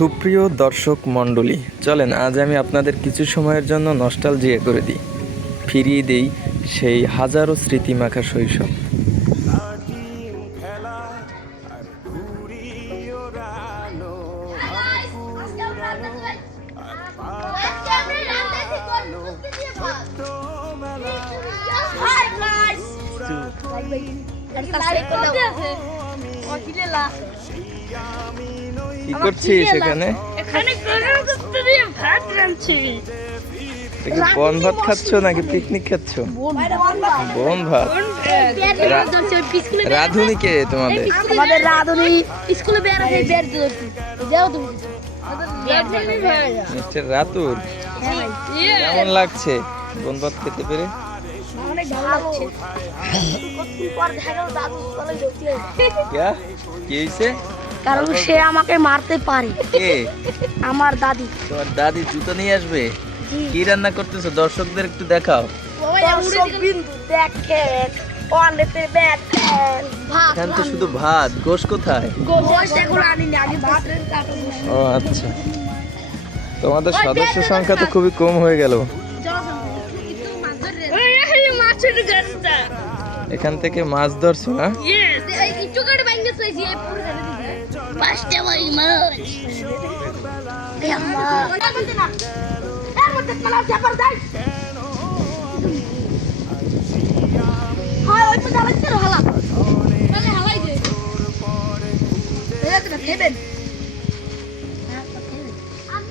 সুপ্রিয় দর্শক মণ্ডলী, চলেন আজ আমি আপনাদের কিছু সময়ের জন্য নস্টালজিয়া করে দিই, ফিরিয়ে দিই সেই হাজারো স্মৃতিমাখা শৈশব। কি করছিস এখানে? বন ভাত খাচ্ছ নাকি পিকনিক খাচ্ছ? বন ভাত। রাধুনি কে তোমাদের? আমাদের রাধুনি স্কুলে মিস্টার রাতুল, কেমন লাগছে বন ভাত খেতে পেরে? অনেক ভালো লাগছে। কি হয়েছে? কারণ সে আমাকে মারতে পারে। কে? আমার দাদি। তোমার দাদি জুতো নিয়ে আসবে? কি রান্না করতেছো দর্শকদের একটু দেখাও। এখানে তো শুধু ভাত, গোশ কোথায়? ও আচ্ছা, তোমাদের সদস্য সংখ্যা তো খুবই কম হয়ে গেল। এখান থেকে মাছ ধরছো না?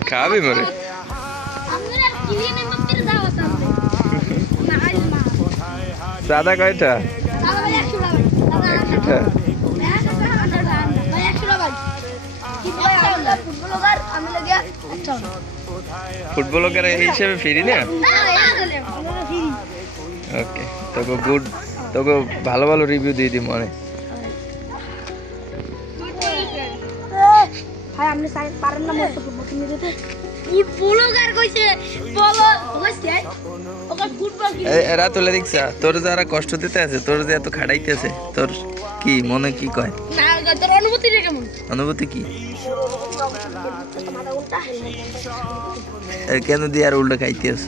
খাবি মরে? সাদা কয়টা? ফুটবলার হিসেবে ফিরি না? ওকে, তোকে গুড, তোকে ভালো ভালো রিভিউ দিয়ে দিই মনে। এরা তুলে দেখছা তোর যারা কষ্ট দিতে আছে, তোর যে এত খাটাইতেছে, তোর কি মনে কি কয়? অনুভূতি কি? কেন দিয়ে আর উল্টো খাইতেছ?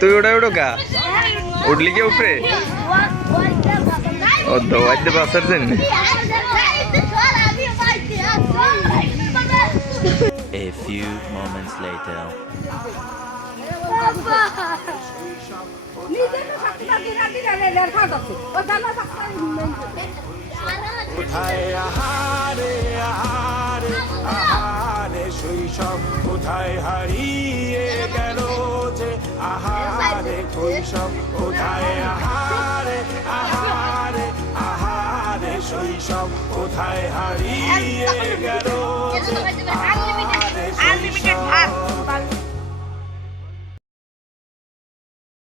তুই ওটা ওটা কা উঠলি কে উপরে? ও দোয়াইতে বাসার জন্য। A few moments later. কোথায় আহারে আহারে আহারে শৈশব কোথায় হারিয়ে গেল যে আহারে শৈশব কোথায় আহারে আহারে আহারে শৈশব কোথায় হারিয়ে গেল আহারে শৈশব